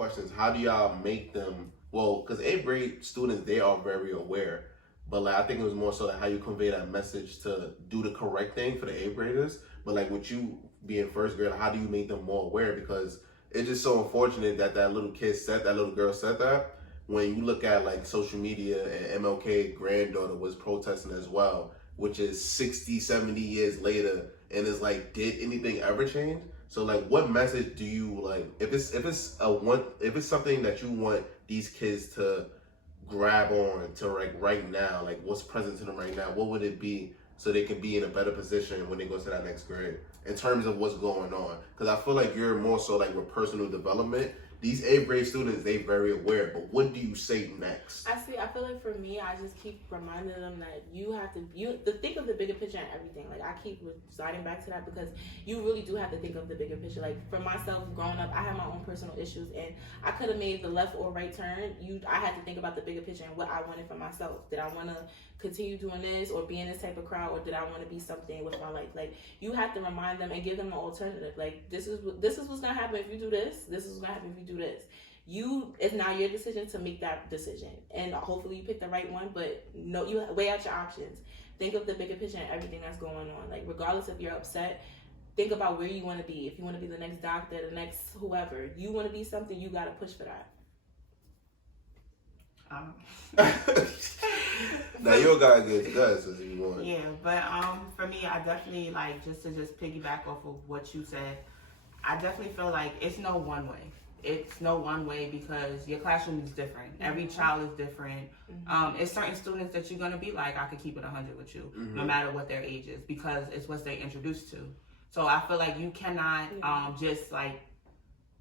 questions. How do y'all make them? Well, because 8th grade students, they are very aware, but like I think it was more so like how you convey that message to do the correct thing for the 8th graders. But like with you being 1st grade, how do you make them more aware? Because it's just so unfortunate that that little girl said that. When you look at like social media, and MLK granddaughter was protesting as well, which is 60, 70 years later, and it's like, did anything ever change? So like, what message do you like? If it's something that you want these kids to grab on to like right now, like what's present to them right now, what would it be so they can be in a better position when they go to that next grade in terms of what's going on? Because I feel like you're more so like with personal development. These 8th grade students, they very aware, but what do you say next? I feel like for me, I just keep reminding them that you have to think of the bigger picture and everything. Like I keep residing back to that because you really do have to think of the bigger picture. Like for myself, growing up, I had my own personal issues, and I could have made the left or right turn. I had to think about the bigger picture and what I wanted for myself. Did I want to continue doing this or be in this type of crowd, or did I want to be something with my life? Like you have to remind them and give them an alternative. Like this is what's gonna happen if you do this. This is what's gonna happen if you do this. It's now your decision to make that decision, and hopefully you pick the right one. But no, you weigh out your options. Think of the bigger picture and everything that's going on. Like regardless if you're upset, think about where you want to be. If you want to be the next doctor, the next whoever, you want to be something, you got to push for that. Now you gotta get guys if you want. Yeah, but for me, I definitely like just piggyback off of what you said. I definitely feel like it's no one way. It's no one way because your classroom is different. Mm-hmm. Every child is different. Mm-hmm. It's certain students that you're gonna be like, I could keep it 100 with you, mm-hmm. no matter what their age is, because it's what they're introduced to. So I feel like you cannot just like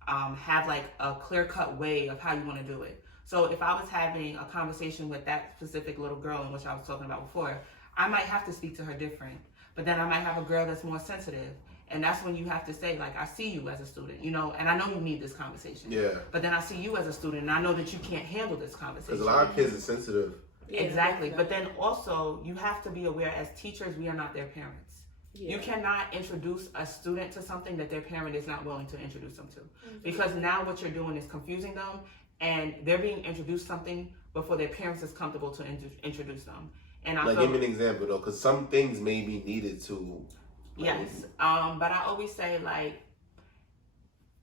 have like a clear-cut way of how you want to do it. So if I was having a conversation with that specific little girl in which I was talking about before, I might have to speak to her different. But then I might have a girl that's more sensitive. And that's when you have to say, like, I see you as a student, you know, and I know you need this conversation. Yeah. But then I see you as a student, and I know that you can't handle this conversation. Because a lot of kids are sensitive. Yeah, exactly. But then also, you have to be aware, as teachers, we are not their parents. Yeah. You cannot introduce a student to something that their parent is not willing to introduce them to. Mm-hmm. Because now what you're doing is confusing them, and they're being introduced something before their parents is comfortable to introduce them. And I give me an example, though, because some things may be needed to... Yes, but I always say, like,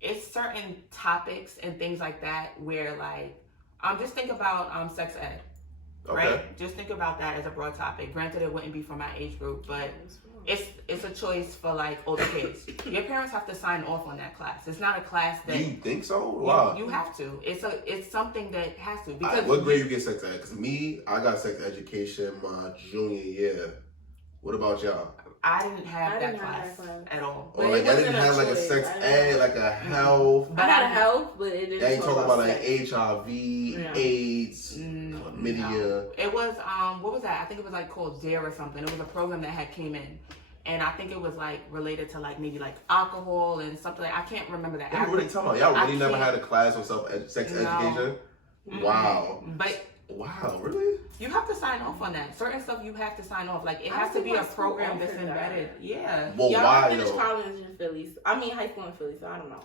it's certain topics and things like that where, like, just think about sex ed, right? Okay. Just think about that as a broad topic. Granted, it wouldn't be for my age group, but it's a choice for, like, older kids. Your parents have to sign off on that class. It's not a class that... You think so? Wow. You have to. It's something that has to. Because what grade you get sex ed? Because I got sex education my junior year. What about y'all? I didn't have that class at all. Or like I didn't have like a sex ed, like a health. I had a health, but it didn't. They talk about like HIV, AIDS, chlamydia. No. It was what was that? I think it was like called DARE or something. It was a program that had came in, and I think it was like related to like maybe like alcohol and something. Like I can't remember that. What are you talking about? Y'all really never had a class on sex education? Wow. But. Wow, really? You have to sign off on that. Certain stuff you have to sign off. Like it has to be a program that's embedded. Yeah. Well, why finished college in Philly. I mean, high school in Philly, so I don't know.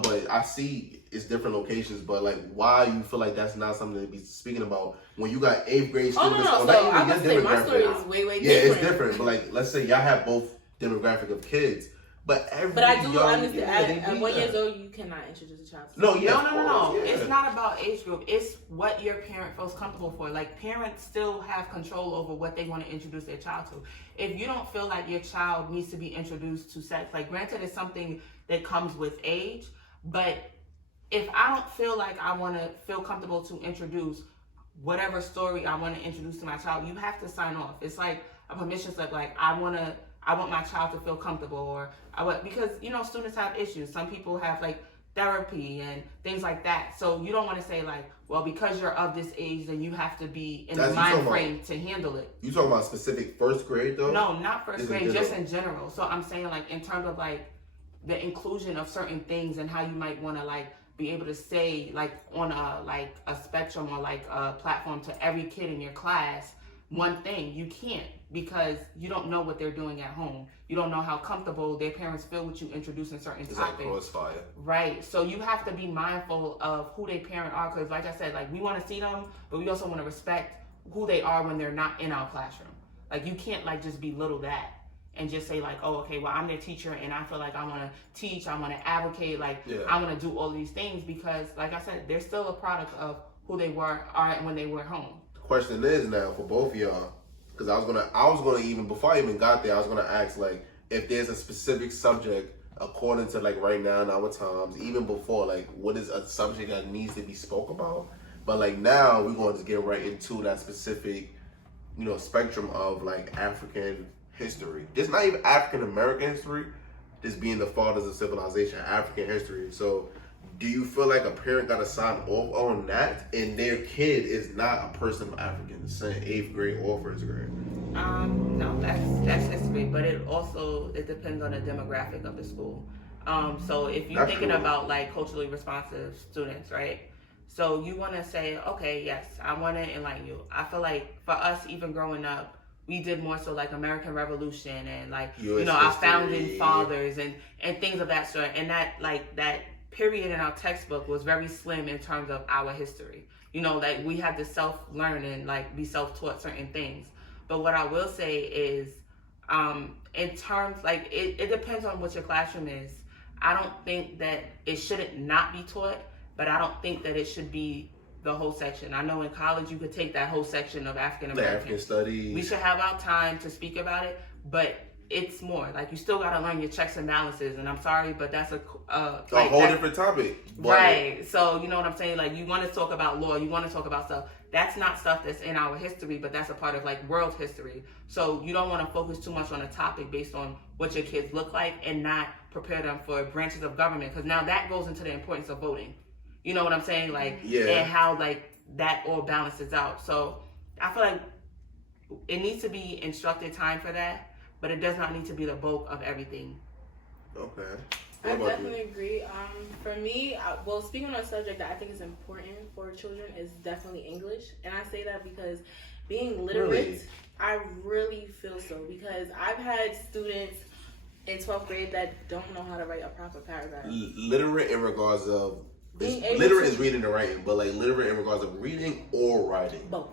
But I see it's different locations. But like, why you feel like that's not something to be speaking about when you got 8th grade students? Oh no, so I'm gonna say my story is way different. Yeah, it's different. But like, let's say y'all have both demographic of kids. But I do understand. At 1 year old, you cannot introduce a child to No. Yeah. It's not about age group. It's what your parent feels comfortable for. Like, parents still have control over what they want to introduce their child to. If you don't feel like your child needs to be introduced to sex, like, granted, it's something that comes with age, but if I don't feel like I want to feel comfortable to introduce whatever story I want to introduce to my child, you have to sign off. It's like a permission slip, like, I want my child to feel comfortable, because, you know, students have issues. Some people have like therapy and things like that. So you don't want to say like, well, because you're of this age, then you have to be in the mind frame to handle it. You talking about specific 1st grade though? No, not 1st grade, just in general. So I'm saying like in terms of like the inclusion of certain things and how you might want to like be able to say like on a spectrum or like a platform to every kid in your class, one thing. You can't, because you don't know what they're doing at home. You don't know how comfortable their parents feel with you introducing certain It's topics. like crossfire. Right. So you have to be mindful of who their parent are, because like I said, like, we want to see them, but we also want to respect who they are when they're not in our classroom. Like, you can't like just belittle that and just say like, oh, okay, well, I'm their teacher and I feel like I want to teach, I want to advocate, like, I want to do all these things, because like I said, they're still a product of who they are when they were home. The question is now for both of y'all, because I was gonna even before I even got there, I was gonna ask like if there's a specific subject according to like right now in our times, even before, like what is a subject that needs to be spoke about. But like now we're going to get right into that specific, spectrum of like African history. Just not even African American history, just being the fathers of civilization, African history. So do you feel like a parent got to sign off on that and their kid is not a person of African descent, 8th grade or 1st grade? No, that's history, but it depends on the demographic of the school. So if you're thinking about like culturally responsive students, right? So you want to say, okay, yes, I want to enlighten you. I feel like for us, even growing up, we did more so like American Revolution and like our founding fathers and things of that sort, and that period in our textbook was very slim in terms of our history. Like we had to self-learn and like be self-taught certain things. But what I will say is, in terms, like, it depends on what your classroom is. I don't think that it shouldn't not be taught, but I don't think that it should be the whole section. I know in college you could take that whole section of African American. African studies. We should have our time to speak about it, but it's more like you still got to learn your checks and balances. And I'm sorry, but that's a whole different topic. Right. So you know what I'm saying? Like, you want to talk about law, you want to talk about stuff. That's not stuff that's in our history, but that's a part of like world history. So you don't want to focus too much on a topic based on what your kids look like and not prepare them for branches of government, because now that goes into the importance of voting. You know what I'm saying? Like, and how like that all balances out. So I feel like it needs to be instructed time for that, but it does not need to be the bulk of everything. Okay. I definitely agree. For me, speaking on a subject that I think is important for children is definitely English. And I say that because being literate, I really feel so. Because I've had students in 12th grade that don't know how to write a proper paragraph. Literate in regards of, literate is reading and writing, but like literate in regards of reading or writing? Both.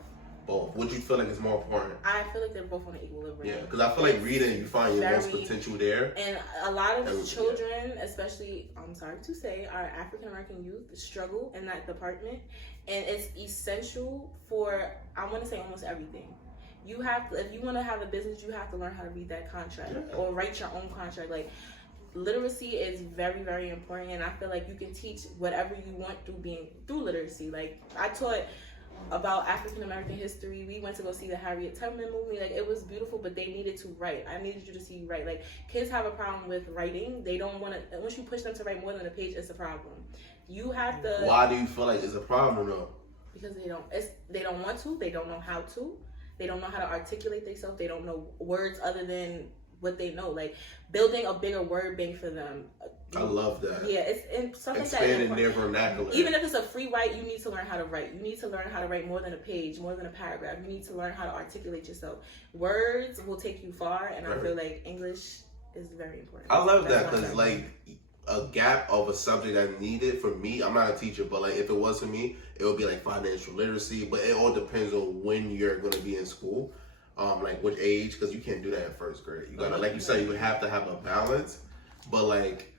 What you feel like is more important? I feel like they're both on an equilibrium. Yeah, because I feel like reading, you find your most potential there. And a lot of children, especially, I'm sorry to say, our African American youth struggle in that department. And it's essential for, I want to say, almost everything. You have to, if you want to have a business, you have to learn how to read that contract or write your own contract. Like, literacy is very, very important. And I feel like you can teach whatever you want through literacy. Like, I taught about African American history. We went to go see the Harriet Tubman movie. Like, it was beautiful, but they needed to write. I needed you to see you write. Like, kids have a problem with writing. They don't want to, once you push them to write more than a page, it's a problem. You have to. Why do you feel like it's a problem though? Because they don't want to. They don't know how to. They don't know how to articulate themselves. They don't know words other than what they know. Like, building a bigger word bank for them. I love that. Yeah, it's and stuff like that. Expanding their vernacular. Even if it's a free write, you need to learn how to write. You need to learn how to write more than a page, more than a paragraph. You need to learn how to articulate yourself. Words will take you far, and I feel like English is very important. I love that because like a gap of a subject that needed for me. I'm not a teacher, but like if it was for me, it would be like financial literacy. But it all depends on when you're going to be in school, like which age, because you can't do that in 1st grade. You gotta, like you said, you have to have a balance. But like,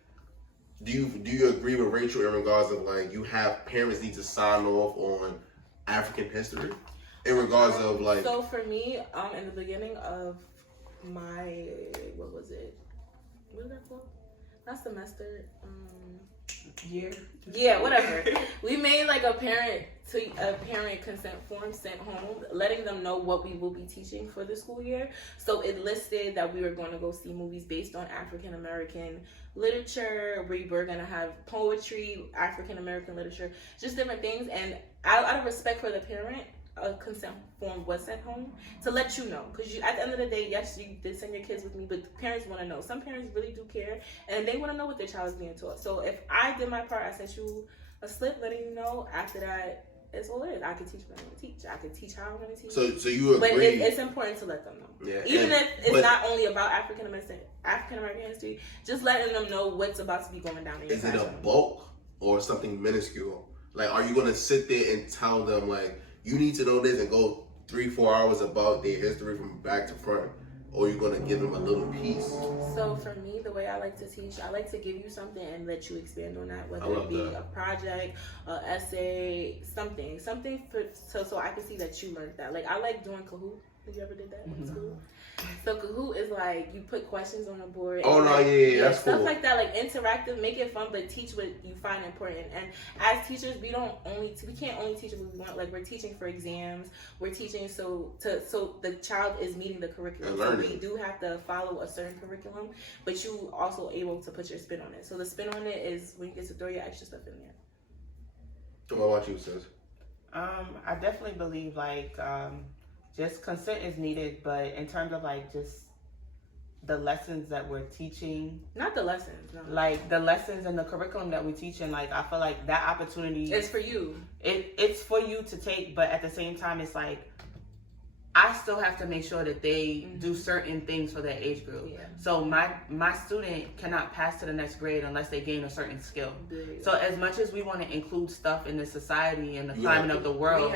do you agree with Rachel in regards of like you have parents need to sign off on African history in regards of like? So for me, in the beginning of my what was it called? Not semester. Year. Yeah, whatever. We made like a parent consent form sent home, letting them know what we will be teaching for the school year. So it listed that we were going to go see movies based on African American literature. We were going to have poetry, African American literature, just different things. And out of respect for the parent, a consent form was sent home to let you know, because at the end of the day, yes, you did send your kids with me, but parents want to know. Some parents really do care, and they want to know what their child is being taught. So if I did my part, I sent you a slip letting you know. After that, it's all it is. I can teach what I want to teach. I can teach how I want to teach. So you agree? But it's important to let them know. Yeah, Even if it's not only about African American history, just letting them know what's about to be going down in your classroom. Is it a bulk or something minuscule? Like, are you gonna sit there and tell them like you need to know this and go 3-4 hours about their history from back to front? Or are you going to give them a little piece? So for me, the way I like to teach, I like to give you something and let you expand on that, whether it be a project, an essay, something for so I can see that you learned that. Like, I like doing Kahoot. Have you ever did that in school? So Kahoot is like you put questions on the board. Oh, no, yeah, that's stuff cool. like that, like interactive, make it fun, but teach what you find important. And as teachers, we can't only teach what we want. Like, we're teaching for exams. We're teaching so the child is meeting the curriculum. So we do have to follow a certain curriculum, but you also able to put your spin on it. So the spin on it is when you get to throw your extra stuff in there. What about you, sis? I definitely believe like just consent is needed, but in terms of like just the lessons that we're teaching, not the lessons, no. Like the lessons and the curriculum that we're teaching, like I feel like that opportunity is for you. It's for you to take, but at the same time, it's like I still have to make sure that they do certain things for their age group. Yeah. So my student cannot pass to the next grade unless they gain a certain skill. So as much as we want to include stuff in the society and the climate of the world,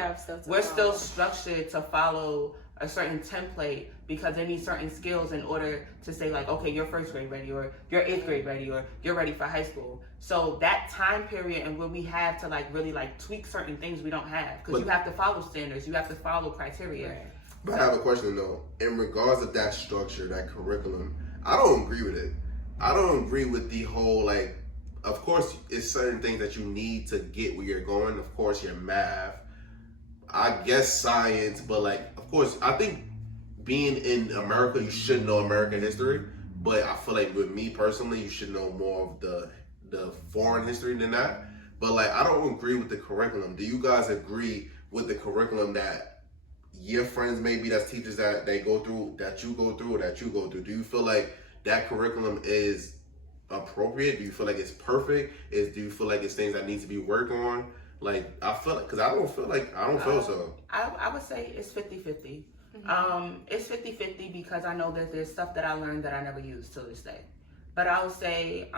we're still structured to follow a certain template because they need certain skills in order to say like, okay, you're first grade ready, or you're 8th grade ready, or you're ready for high school. So that time period and where we have to like really like tweak certain things we don't have, because you have to follow standards, you have to follow criteria. Right. But I have a question though. In regards to that structure, that curriculum, I don't agree with it. I don't agree with the whole like, of course, it's certain things that you need to get where you're going. Of course, your math, I guess science, but like, of course, I think being in America, you should know American history. But I feel like with me personally, you should know more of the foreign history than that. But like, I don't agree with the curriculum. Do you guys agree with the curriculum that your friends maybe that's teachers that they go through, that you go through, or that you go through? Do you feel like that curriculum is appropriate? Do you feel like it's perfect? Do you feel like it's things that need to be worked on? Like, I feel like, because I don't feel so. I would say it's 50-50. It's 50-50 because I know that there's stuff that I learned that I never used till this day. But I would say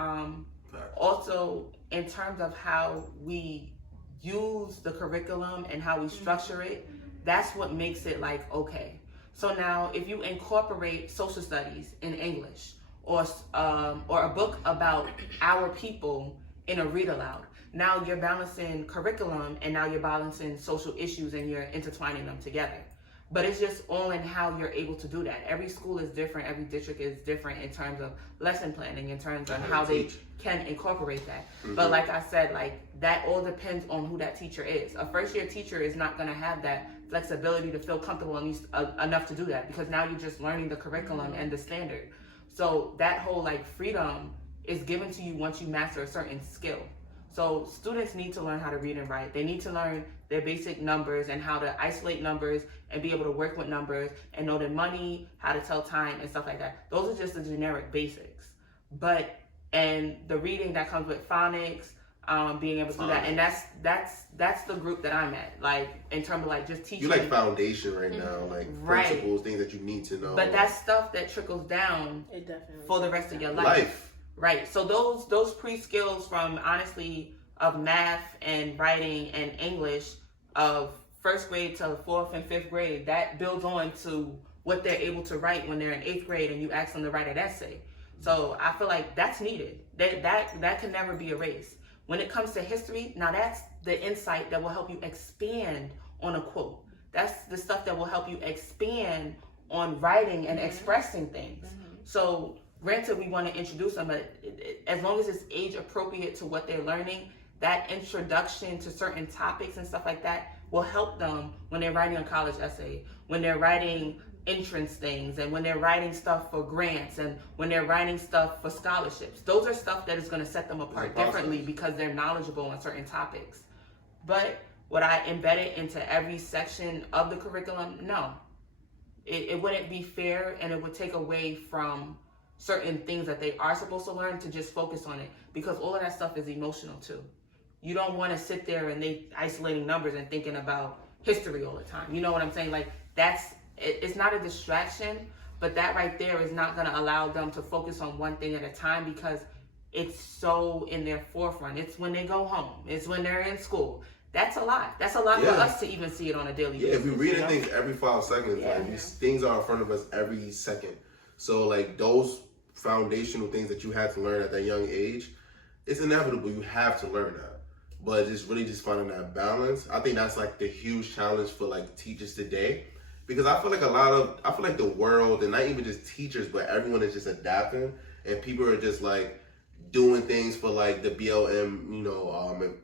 also in terms of how we use the curriculum and how we structure it, that's what makes it like, okay. So now if you incorporate social studies in English or a book about our people in a read aloud, now you're balancing curriculum and now you're balancing social issues and you're intertwining them together. But it's just all in how you're able to do that. Every school is different, every district is different in terms of lesson planning, in terms of how they can incorporate that. But like I said, like that all depends on who that teacher is. A first year teacher is not gonna have that flexibility to feel comfortable enough to do that, because now you're just learning the curriculum and the standard. So that whole like freedom is given to you once you master a certain skill. So students need to learn how to read and write. They need to learn their basic numbers and how to isolate numbers and be able to work with numbers and know their money, how to tell time and stuff like that. Those are just the generic basics. And the reading that comes with phonics, being able to do that. And that's the group that I'm at. Like in terms of like just teaching. You like foundation right now, like principles, things that you need to know. But that's stuff that trickles down for the rest of your life. Right. So those pre-skills from honestly of math and writing and English of first grade to 4th and 5th grade, that builds on to what they're able to write when they're in 8th grade and you ask them to write an essay. So I feel like that's needed. That can never be erased. When it comes to history, now that's the insight that will help you expand on a quote. That's the stuff that will help you expand on writing and expressing things. So granted, we want to introduce them, but as long as it's age appropriate to what they're learning, that introduction to certain topics and stuff like that will help them when they're writing a college essay, when they're writing entrance things, and when they're writing stuff for grants, and when they're writing stuff for scholarships. Those are stuff that is going to set them apart differently because they're knowledgeable on certain topics. But would I embed it into every section of the curriculum? No. It wouldn't be fair, and it would take away from certain things that they are supposed to learn to just focus on it, because all of that stuff is emotional too. You don't want to sit there and they isolating numbers and thinking about history all the time. You know what I'm saying? Like it's not a distraction, but that right there is not going to allow them to focus on one thing at a time because it's so in their forefront. It's when they go home. It's when they're in school. That's a lot. That's a lot for us to even see it on a daily basis. Yeah, if we read things every 5 seconds, Yeah. like these things are in front of us every second. So like those foundational things that you had to learn at that young age, it's inevitable. You have to learn that. But just really just finding that balance, I think that's like the huge challenge for like teachers today. Because I feel like the world, and not even just teachers, but everyone is just adapting, and people are just like doing things for like the BLM,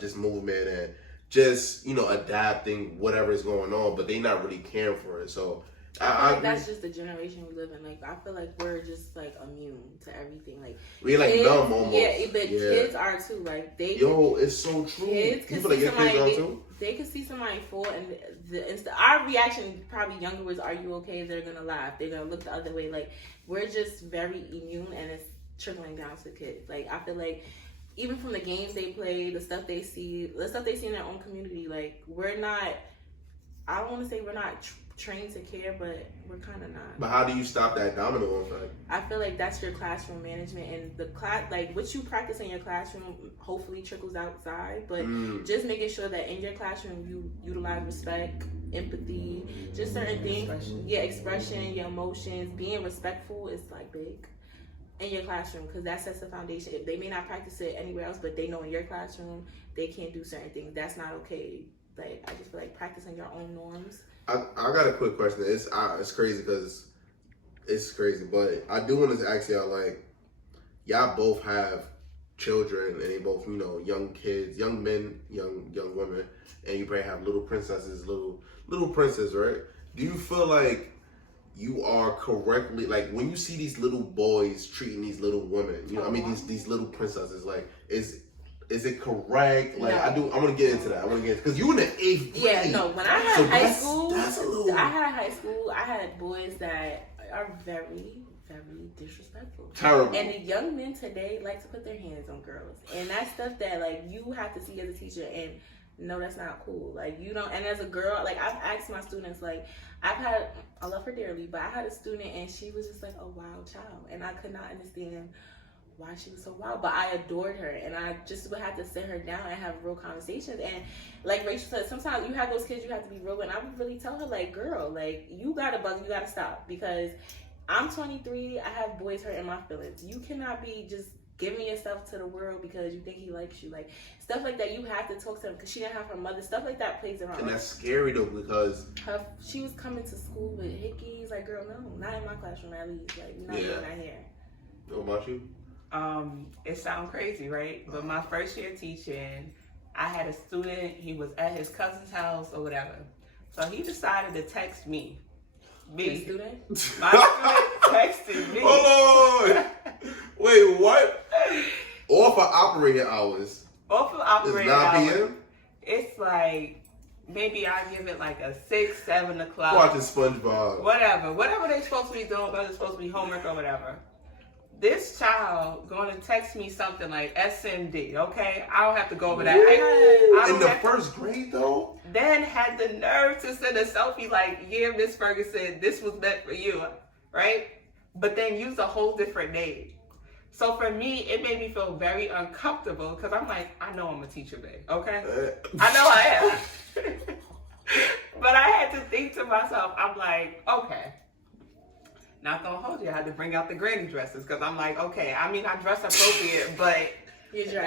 just movement and just, adapting whatever is going on, but they not really caring for it. So I feel like that's just the generation we live in. Like, I feel like we're just like immune to everything. Like, we like kids, numb almost. Yeah, but kids are too. Like, it's so true. Kids can see somebody. They can see somebody fall, and our reaction, probably younger, was, "Are you okay?" They're gonna laugh. They're gonna look the other way. Like, we're just very immune, and it's trickling down to kids. Like, I feel like even from the games they play, the stuff they see in their own community, like, we're not. I don't want to say we're not trained to care, but we're kind of not. But how do you stop that domino effect? I feel like that's your classroom management, and the class, like what you practice in your classroom, hopefully trickles outside. But just making sure that in your classroom you utilize respect, empathy, just certain things. Expression, your emotions, being respectful is like big in your classroom, because that sets the foundation. They may not practice it anywhere else, but they know in your classroom they can't do certain things. That's not okay. Like, I just feel like practicing your own norms. I got a quick question. It's crazy because it's crazy, but I do want to ask y'all, like, y'all both have children, and they both, young kids, young men, young women, and you probably have little princesses, little princes, right? Do you feel like you are correctly, like, when you see these little boys treating these little women, these little princesses, like, is it correct? Like, no. I want to get into that. Because you in the 8th grade. Yeah, no. When I had high school, I had boys that are very, very disrespectful. Terrible. And the young men today like to put their hands on girls. And that's stuff that, like, you have to see as a teacher, and no, that's not cool. Like, you don't, and as a girl, like, I've asked my students, like, I love her dearly, but I had a student, and she was just like a wild child. And I could not understand why she was so wild, but I adored her, and I just would have to sit her down and have real conversations. And like Rachel said, sometimes you have those kids you have to be real with, and I would really tell her, like, girl, like, you gotta stop, because I'm 23, I have boys hurting my feelings. You cannot be just giving yourself to the world because you think he likes you. Like, stuff like that, you have to talk to him, because she didn't have her mother. Stuff like that plays around. And that's scary though, because she was coming to school with hickeys. Like, girl, no, not in my classroom at least. Like, not doing that here. What about you? It sounds crazy, right? But my first year teaching, I had a student, he was at his cousin's house or whatever. So he decided to text me. Your student? My student texted me. Hold on! Wait, what? Off of operating hours. Off of operating hours. It's 9 p.m.? It's like, maybe I give it like a 6, 7 o'clock. Watching SpongeBob. Whatever they're supposed to be doing, whether it's supposed to be homework or whatever. This child going to text me something like SMD, okay? I don't have to go over that. In the first grade, though? Then had the nerve to send a selfie like, yeah, Miss Ferguson, this was meant for you, right? But then use a whole different name. So for me, it made me feel very uncomfortable, because I'm like, I know I'm a teacher, babe, okay? I know I am. But I had to think to myself, I'm like, okay. Not gonna hold you. I had to bring out the granny dresses, because I'm like, okay, I mean, I dress appropriate, but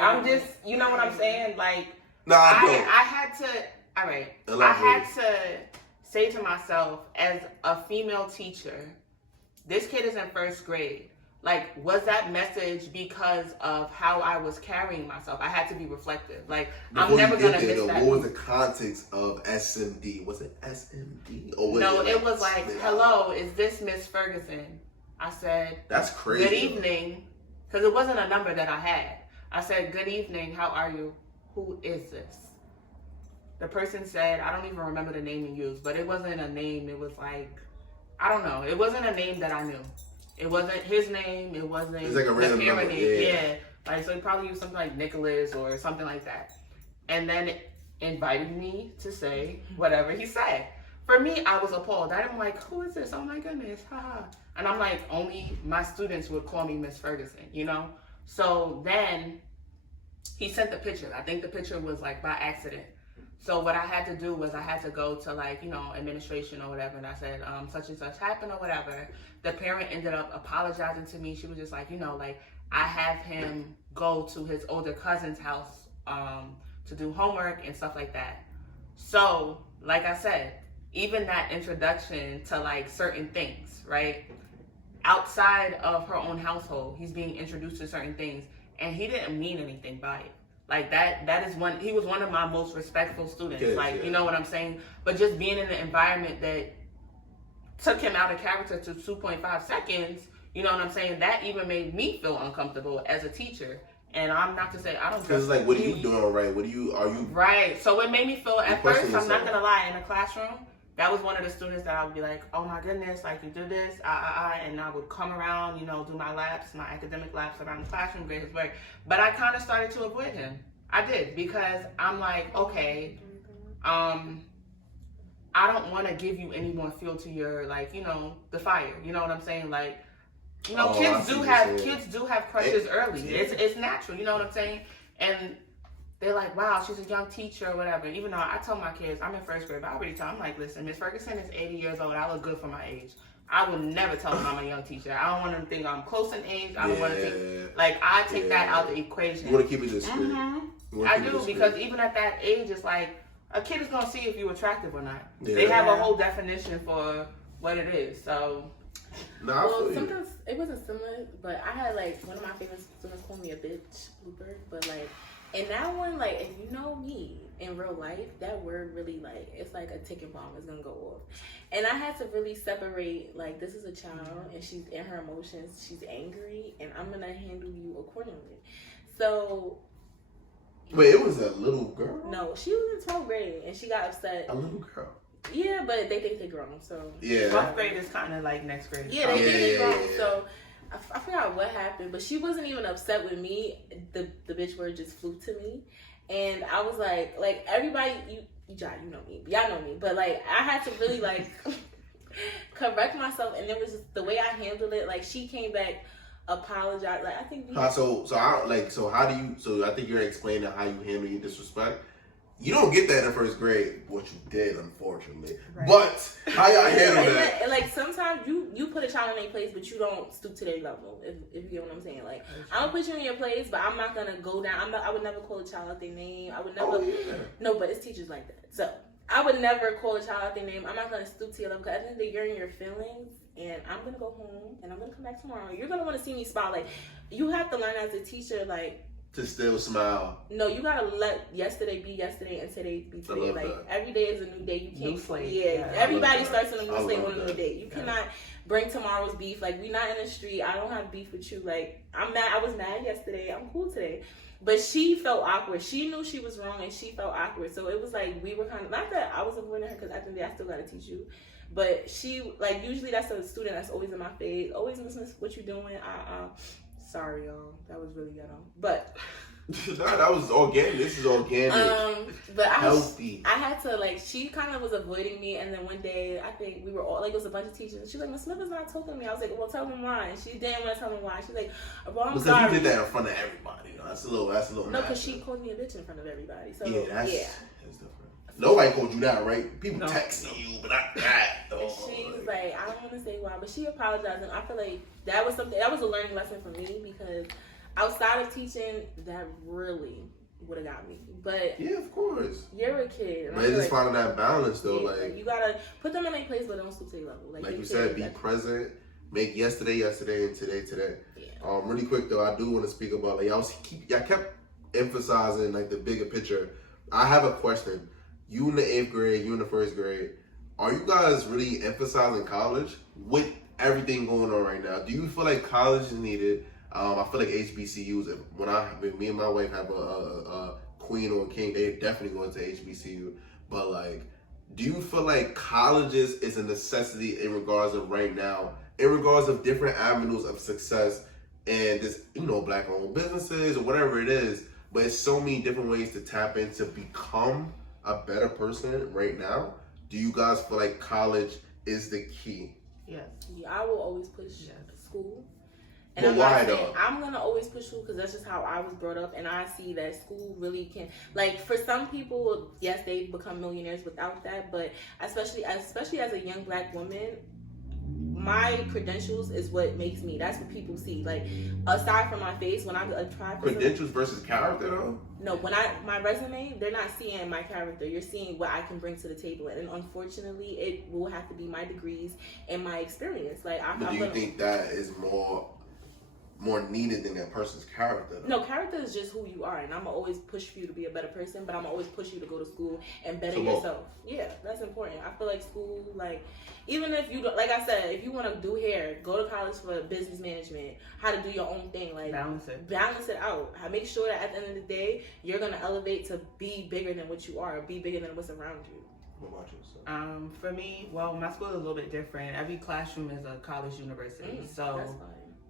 I'm just, you know what I'm saying? Like, I had to say to myself, as a female teacher, this kid is in first grade. Like, was that message because of how I was carrying myself? I had to be reflective. Like, I'm never going to miss that. What was the context of SMD? Was it SMD? Or no, it was like, hello, is this Miss Ferguson? I said, that's crazy. Good evening. Because it wasn't a number that I had. I said, good evening, how are you? Who is this? The person said, I don't even remember the name you used, but it wasn't a name. It was like, I don't know. It wasn't a name that I knew. It wasn't his name. It wasn't like a random number. name. Yeah. Like, so he probably used something like Nicholas or something like that. and then invited me to say whatever he said. For me, I was appalled. I'm like, who is this? Oh my goodness, haha. And I'm like, only my students would call me Miss Ferguson, you know? So then he sent the picture. I think the picture was like by accident. So what I had to do was I had to go to like, you know, administration or whatever. And I said, such and such happened or whatever. The parent ended up apologizing to me. She was just like, you know, like I have him go to his older cousin's house to do homework and stuff like that. So like I said, even that introduction to like certain things, right? Outside of her own household, he's being introduced to certain things and he didn't mean anything by it. Like that is he was one of my most respectful students. Yes, like, yeah. you know what I'm saying? But just being in an environment that took him out of character to 2.5 seconds, you know what I'm saying? That even made me feel uncomfortable as a teacher. And I'm not to say I don't. Because like, what are you doing right? Are you right? So it made me feel at first. I'm yourself. not gonna lie. In the classroom, that was one of the students that I would be like, oh my goodness, like you do this, and I would come around, you know, do my laps, my academic laps around the classroom, grade his work. But I kind of started to avoid him. I did because I'm like, okay, I don't want to give you any more fuel to your like, you know, the fire. You know what I'm saying? Like. You know, kids do have crushes early. It's natural. You know what I'm saying? And they're like, wow, she's a young teacher or whatever. Even though I tell my kids, I'm in first grade, but I already tell them, I'm like, listen, Miss Ferguson is 80 years old. I look good for my age. I would never tell them I'm a young teacher. I don't want them to think I'm close in age. I don't want to think, like, I take that out the equation. You want to keep it discreet. I do, because even at that age, it's like, a kid is going to see if you're attractive or not. Yeah. They have a whole definition for what it is, so... Well, sometimes it wasn't similar, but I had like one of my favorite students call me a bitch blooper, but like, and that one, like, if you know me in real life, that word really like, it's like a ticking bomb is gonna go off. And I had to really separate, like, this is a child and she's in her emotions, she's angry, and I'm gonna handle you accordingly. So. Wait, it was a little girl? No, she was in 12th grade and she got upset. A little girl. Yeah, but they think they're grown, so. Yeah. 12th grade is kind of like next grade. Yeah, they think they're grown, so I forgot what happened, but she wasn't even upset with me. The bitch word just flew to me. And I was like everybody, Jah, you know me, y'all know me, but like I had to really like correct myself, and it was just the way I handled it. Like she came back, apologized. Like I think. So I think you're explaining how you handle your disrespect. You don't get that in first grade, what you did, unfortunately. Right. But how y'all handle that? Like sometimes you put a child in their place, but you don't stoop to their level. If you get what I'm saying, like I'm gonna put you in your place, but I'm not gonna go down. I would never call a child out their name. I would never. Oh, yeah. No, but it's teachers like that. So I would never call a child out their name. I'm not gonna stoop to your level because I think that you're in your feelings, and I'm gonna go home and I'm gonna come back tomorrow. You're gonna want to see me smile. Like you have to learn as a teacher, like. To still smile. No, you gotta let yesterday be yesterday and today be today. Like that. Every day is a new day. You can't. New slate. Yeah, everybody starts on a new slate on a new day. You cannot bring tomorrow's beef. Like we not in the street. I don't have beef with you. Like I'm mad. I was mad yesterday. I'm cool today. But she felt awkward. She knew she was wrong and she felt awkward. So it was like we were kind of not that I was avoiding her because at the end of the day I still gotta teach you. But she like usually that's a student that's always in my face. Always Miss, what you doing? Sorry, y'all. That was really ghetto. But no, that was organic. This is organic. But healthy. I had to like. She kind of was avoiding me, and then one day I think we were all like, it was a bunch of teachers. And she was like, Miss Smith is not talking to me. I was like, well, tell them why. And she didn't want to tell them why. She's like, well, I'm sorry. Because you did that in front of everybody. You know, that's a little. No, because she called me a bitch in front of everybody. So that's different. Nobody called you that, right? People texting you, but not that. She was like, I don't want to say why, but she apologized, and I feel like that was a learning lesson for me because outside of teaching, that really would have got me. But yeah, of course, you're a kid. But it's just finding that balance, though. Yeah, like you gotta put them in their place, but don't stoop to their level. Like you said, be present. Make yesterday, and today. Yeah. Really quick though, I do want to speak about like y'all kept emphasizing like the bigger picture. I have a question. You in the 8th grade, you in the 1st grade. Are you guys really emphasizing college with everything going on right now? Do you feel like college is needed? I feel like HBCUs. When me and my wife have a queen or a king, they're definitely going to HBCU. But like, do you feel like colleges is a necessity in regards of right now, in regards of different avenues of success and just Black-owned businesses or whatever it is? but it's so many different ways to tap in to become a better person right now. Do you guys feel like college is the key? Yes. Yeah, I will always push school. And But I'm why not saying though? I'm gonna always push school because that's just how I was brought up, and I see that school really can. Like for some people, yes, they become millionaires without that, but especially as a young Black woman, my credentials is what makes me. That's what people see. Like aside from my face, when I apply for Credentials versus character though? no, when my resume, they're not seeing my character. You're seeing what I can bring to the table, and unfortunately, it will have to be my degrees and my experience. Like, But do you think that is more needed than that person's character though? No, character is just who you are, and I'm gonna always push for you to be a better person. But I'm gonna always push you to go to school and better yourself. Yeah, that's important. I feel like school, like even if you don't, like I said, if you want to do hair, go to college for business management, how to do your own thing, like balance it out. Make sure that at the end of the day, you're gonna elevate to be bigger than what you are, be bigger than what's around you. What about you? For me, well, my school is a little bit different. Every classroom is a college university. So that's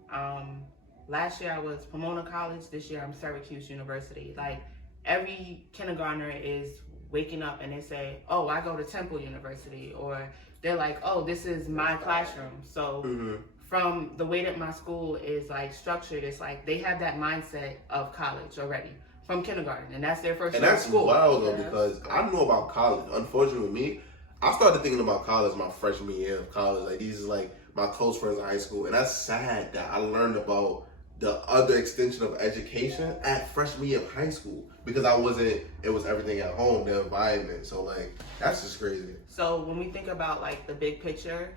fine. Last year I was Pomona College. This year I'm Syracuse University. Like every kindergartner is waking up and they say, "Oh, I go to Temple University," or they're like, "Oh, this is my classroom." So from the way that my school is like structured, it's like they have that mindset of college already from kindergarten, and that's their first And year of that's school. wild though, because I know about college. Unfortunately with me, I started thinking about college my freshman year of college. Like these is like my close friends in high school, and that's sad that I learned about the other extension of education at freshman year of high school because it was everything at home, the environment. So like that's just crazy. So when we think about like the big picture,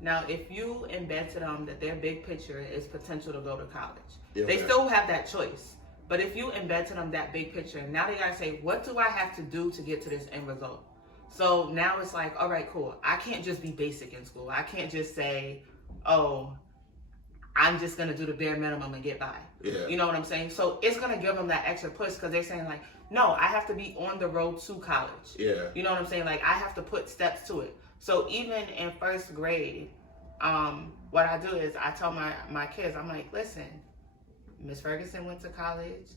now if you embed to them that their big picture is potential to go to college, they still have that choice. But if you embed to them that big picture, now they gotta say, what do I have to do to get to this end result? So now it's like, all right, cool. I can't just be basic in school. I can't just say, oh, I'm just going to do the bare minimum and get by. Yeah. You know what I'm saying? So it's going to give them that extra push because they're saying like, no, I have to be on the road to college. Yeah. You know what I'm saying? Like I have to put steps to it. So even in first grade, what I do is I tell my kids, I'm like, listen, Miss Ferguson went to college.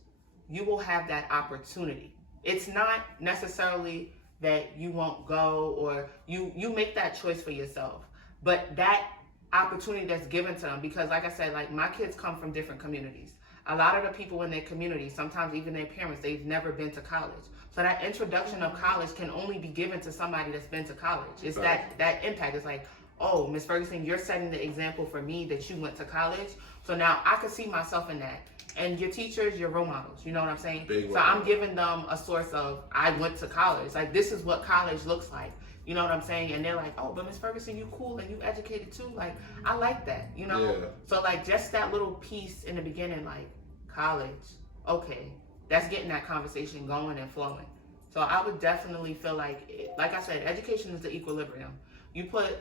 You will have that opportunity. It's not necessarily that you won't go or you make that choice for yourself. But that opportunity that's given to them, because like I said, like my kids come from different communities. A lot of the people in their community, sometimes even their parents, they've never been to college. So that introduction of college can only be given to somebody that's been to college. It's that impact. It's like, oh, Miss Ferguson, you're setting the example for me that you went to college. So now I could see myself in that. And your teachers, your role models, you know what I'm saying? So I'm giving them a source of, I went to college. Like, this is what college looks like. You know what I'm saying? And they're like, oh, but Miss Ferguson, you cool and you educated too. Like, I like that, you know? Yeah. So, like, just that little piece in the beginning, like, college, okay, that's getting that conversation going and flowing. So I would definitely feel like I said, education is the equilibrium. You put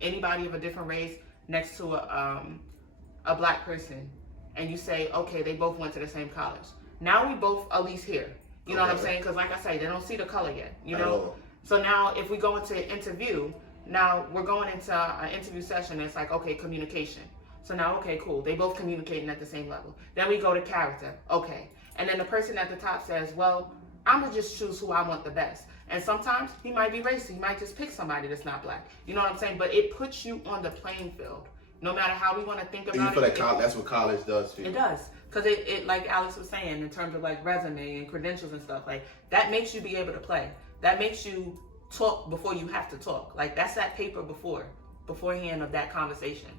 anybody of a different race next to a Black person, and you say, okay, they both went to the same college. Now we both at least here. You know what I'm saying? Because like I say, they don't see the color yet, you know? So now if we go into an interview, now we're going into an interview session. It's like, okay, communication. So now, okay, cool. They both communicating at the same level. Then we go to character. Okay. And then the person at the top says, well, I'm going to just choose who I want the best. And sometimes he might be racist. He might just pick somebody that's not Black. You know what I'm saying? But it puts you on the playing field. No matter how we want to think about it. And you feel like that's what college does for you? It does. Because it, like Alex was saying, in terms of like resume and credentials and stuff, like that makes you be able to play. That makes you talk before you have to talk. Like that's that paper beforehand of that conversation.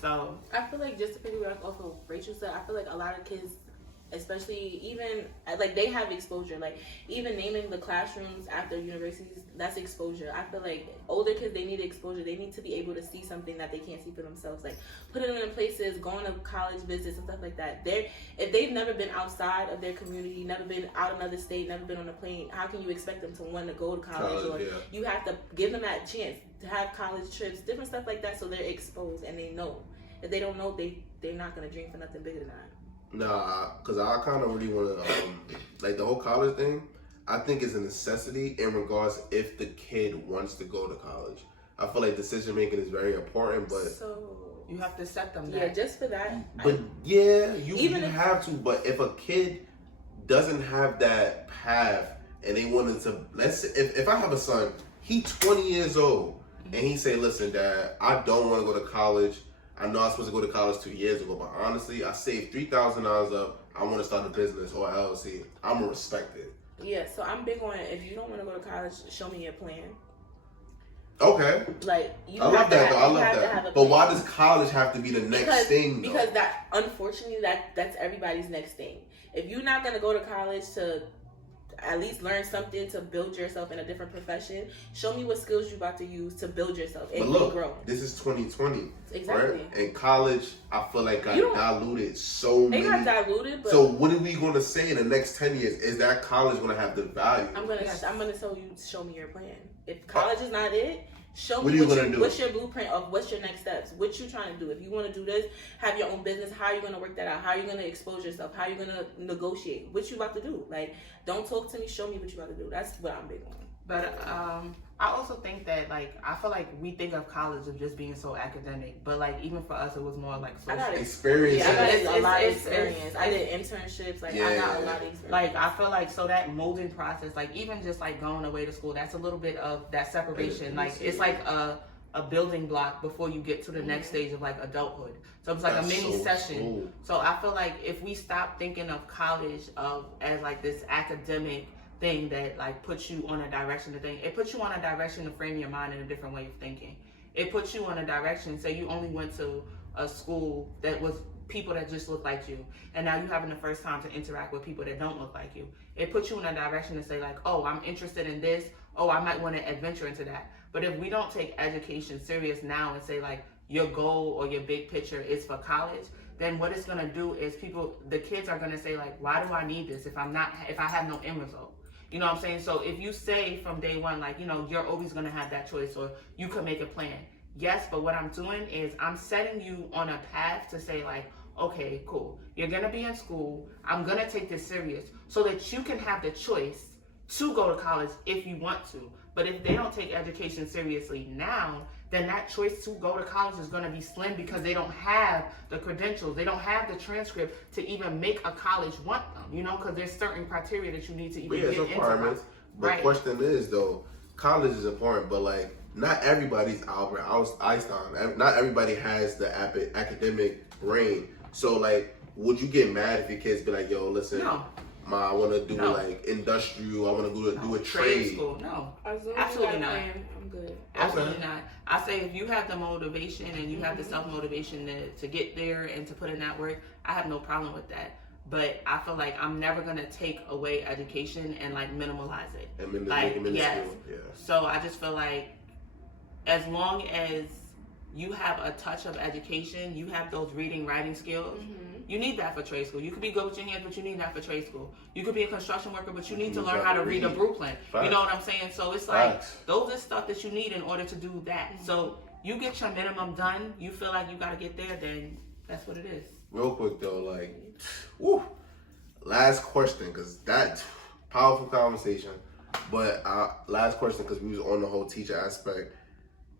So I feel like, just to piggyback off of what Rachel said, I feel like a lot of kids, especially even like they have exposure, like even naming the classrooms after universities, that's exposure. I feel like older kids, they need exposure. They need to be able to see something that they can't see for themselves, like putting them in places, going to college visits and stuff like that. If they've never been outside of their community, never been out another state, never been on a plane, how can you expect them to want to go to college? Or you have to give them that chance to have college trips, different stuff like that, so they're exposed and they know. If they don't know, they're not gonna dream for nothing bigger than that. Nah, because I kind of really want to, like the whole college thing, I think is a necessity in regards if the kid wants to go to college. I feel like decision making is very important, but... So, you have to set them there. Yeah, just for that. But you have to, but if a kid doesn't have that path and they wanted to, let's say, if I have a son, he 20 years old and he say, listen, Dad, I don't want to go to college. I know I was supposed to go to college 2 years ago, but honestly, I saved $3,000 up. I want to start a business or LLC. I'm going to respect it. Yeah, so I'm big on, if you don't want to go to college, show me your plan. Okay. Like, you I have love to that, have, though. I you love have to that. have a But plan. why does college have to be the next thing, though? Because that, unfortunately, that's everybody's next thing. If you're not going to go to college to at least learn something to build yourself in a different profession, show me what skills you're about to use to build yourself and But look, grow. this is 2020. Exactly. Right? And college, I feel like got diluted They got diluted, but so what are we going to say in the next 10 years? Is that college going to have the value? I'm gonna show me your plan. If college is not it, show What me are you gonna do? what's your blueprint of what's your next steps. What you trying to do? If you want to do this, have your own business. How are you gonna work that out? How are you gonna expose yourself? How are you gonna negotiate? What you about to do? Like, don't talk to me. Show me what you about to do. That's what I'm big on. But I also think that, like, I feel like we think of college of just being so academic, but like even for us, it was more like social. Experience. Yeah, I got a lot of It's- experience. I did internships. Like, I got a lot of experience. Like, I feel like, so that molding process, like even just like going away to school, that's a little bit of that separation. Like, it's like a building block before you get to the next stage of like adulthood. So it's like That's a mini so session. cool. So I feel like if we stop thinking of college as like this academic thing that like puts you on a direction to think, it puts you on a direction to frame your mind in a different way of thinking. It puts you on a direction, say you only went to a school that was people that just look like you, and now you're having the first time to interact with people that don't look like you. It puts you in a direction to say like, oh, I'm interested in this, oh, I might want to adventure into that. But if we don't take education serious now and say like your goal or your big picture is for college, then what it's going to do is the kids are going to say like, why do I need this if I have no end result? You know what I'm saying? So if you say from day one, like, you know, you're always going to have that choice, or you could make a plan. Yes, but what I'm doing is I'm setting you on a path to say like, okay, cool. You're going to be in school. I'm going to take this serious so that you can have the choice to go to college if you want to. But if they don't take education seriously now, then that choice to go to college is going to be slim because they don't have the credentials. They don't have the transcript to even make a college want them, you know, because there's certain criteria that you need to even get into. Requirements. The question is, though, college is important, but like, not everybody's Albert Einstein. Not everybody has the academic brain. So, like, would you get mad if your kids be like, yo, listen, No. Ma, I want to do like industrial, I want to do a trade. School. No, Absolutely not. I'm good. Absolutely not. I say if you have the motivation and you have the self-motivation to get there and to put in that work, I have no problem with that. But I feel like I'm never going to take away education and like minimalize it. And make Like, it minuscule. yes. Yeah. So I just feel like as long as you have a touch of education, you have those reading, writing skills, you need that for trade school. You could be good with your hands, but you need that for trade school. You could be a construction worker, but you need to learn how to read a blueprint. Facts. You know what I'm saying? So it's like, Facts. those are stuff that you need in order to do that. So you get your minimum done, you feel like you got to get there, then that's what it is. Real quick, though, like, woo, last question, because that powerful conversation. But last question, because we was on the whole teacher aspect.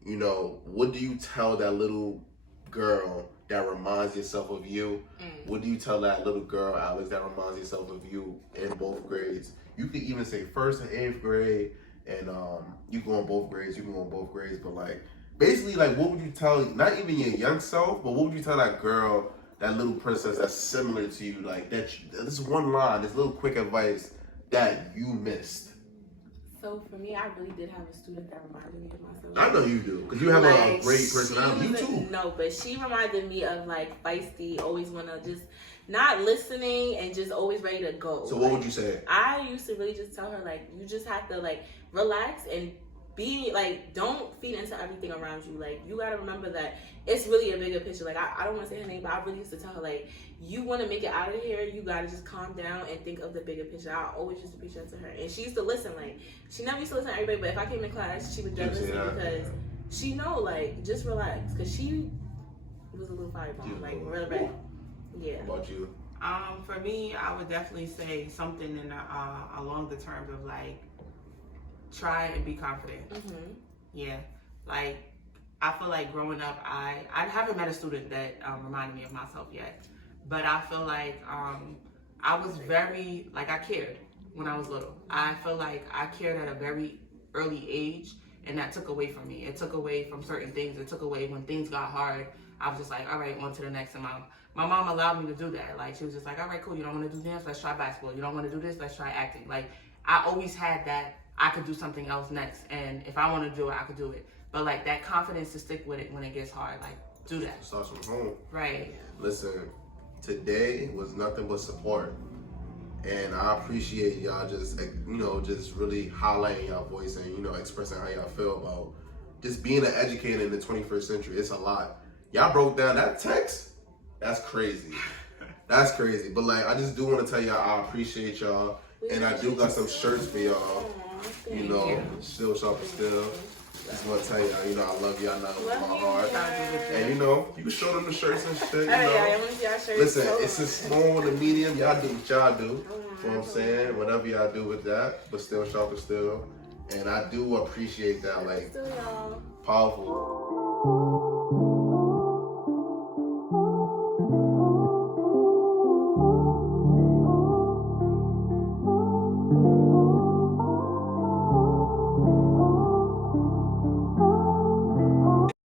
You know, what do you tell that little girl that reminds yourself of you? What do you tell that little girl, Alex, that reminds yourself of you in both grades? You could even say 1st and 8th grade, and you go in both grades. But like, basically, like, what would you tell? Not even your young self, but what would you tell that girl, that little princess that's similar to you? Like this one line, this little quick advice that you missed. So for me, I really did have a student that reminded me of myself. I know you do, because you have a Like, great personality. You too. No, but she reminded me of like feisty, always wanna just not listening and just always ready to go. So what would you say? I used to really just tell her like, you just have to like relax and be like, don't feed into everything around you. Like, you gotta remember that it's really a bigger picture. Like, I don't want to say her name, but I really used to tell her like, you want to make it out of here, you gotta just calm down and think of the bigger picture. I always used to preach that to her, and she used to listen. Like, she never used to listen to everybody, but if I came in class, she would just listen because she know like, just relax, because she was a little firebomb, like real bad. Yeah. What about you? For me, I would definitely say something in along the terms of like, try and be confident. Yeah, like I feel like growing up, I haven't met a student that reminded me of myself yet, but I feel like I was very, like, I cared when I was little. I feel like I cared at a very early age, and that took away from me. It took away from certain things. It took away when things got hard. I was just like, all right, on to the next. And my mom allowed me to do that. Like, she was just like, all right, cool. You don't want to do dance? Let's try basketball. You don't want to do this? Let's try acting. Like, I always had that I could do something else next. And if I want to do it, I could do it. But, like, that confidence to stick with it when it gets hard, like, do that. It starts from home. Right. Listen, today was nothing but support. And I appreciate y'all just, just really highlighting y'all voice and, expressing how y'all feel about just being an educator in the 21st century. It's a lot. Y'all broke down that text. That's crazy. That's crazy. But, like, I just do want to tell y'all I appreciate y'all. And I do got some shirts for y'all. Still Sharpn Still. Just want to tell y'all, I love y'all now with my heart. And, you can show them the shirts and shit, Listen, it's a small and a medium. Y'all do what y'all do. You know what I'm saying? Whatever y'all do with that. But still Sharpn Still. And I do appreciate that. Like, powerful.